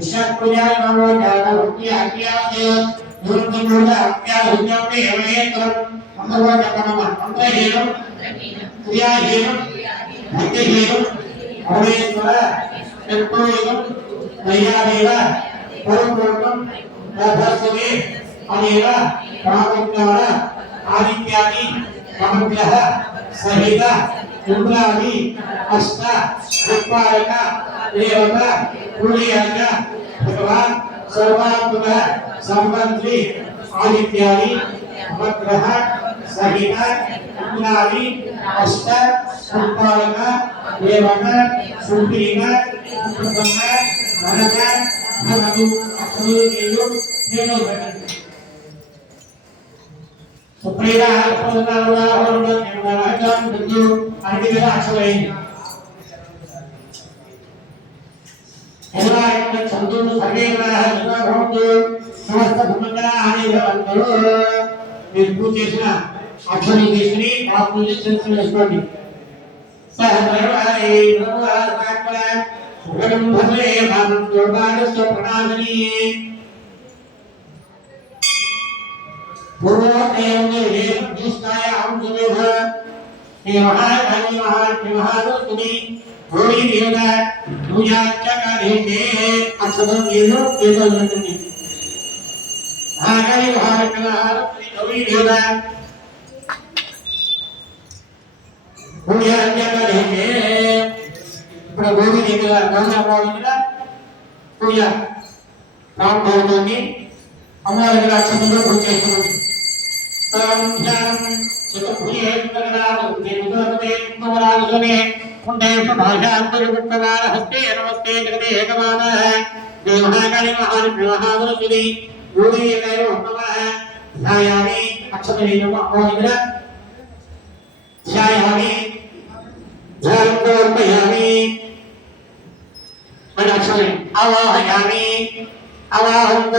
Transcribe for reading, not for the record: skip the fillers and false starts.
विषक्रिया नमो जागृति आज्ञाते मूर्तिमूल आज्ञाहुज्ञाते एवयेतरं मंगलवचनम मंत्रहीनं क्रियाहीनं भक्तिहीनं परमेश्वर तत्त्वहीनं नैयादेव परमपूर्णं तथास्ते अनेन प्राणज्ञान आदित्यादि नवग्रह सहित इंद्रादि अष्ट दिक्पालक देवता पुण्यज भगवान सर्वात्मक संबंधी आदित्यादि नवग्रह सहित इंद्रादि अष्ट दिक्पालक देवता सुप्रीम ब्रह्म नरक भगवु अक्षुदेव देवगण सुप्रीम अक्षुदावरण निर्मलाजन बिंदु अनिदिगल अक्षुलై एलायक चंदुनु सर्वेग्रह भवन्तु समस्त भूमंडलानि भवन्तु निर्भू చేసిన అక్షుని తీసుకుని ఆ పూజ చేసుకోండి సహద్రవారే భగవాన్ సుగం భవే భావం యోగానస్య ప్రణాదని పూర్వోత్తేంద్ర వేదస్థాయ అంశవేధ శ్రీ మహాకాళి మహాలక్ష్మి గౌరీ దేవత పూజాచకారితే అక్షరం ఏదో ఏదో ఉంటుంది మహాకాళి మహాలక్ష్మి గౌరీ దేవత పూజాచకారితే ఇప్పుడు గౌరీ దేవత గౌరవ పూజ ప్రారంభమవుతుంది అమ్మవారి అక్షరంలో పూజ చేస్తుంది ధ్యానం हस्ते नमस्ते जगते एकमानः देवहाकाली महालक्ष्मी भूदेवाय नमः ध्यायामि अक्षतलीनं अवोहिद्र ध्यायामि ध्यानं समर्पयामि अक्षरे आवाहयामि आवाहनं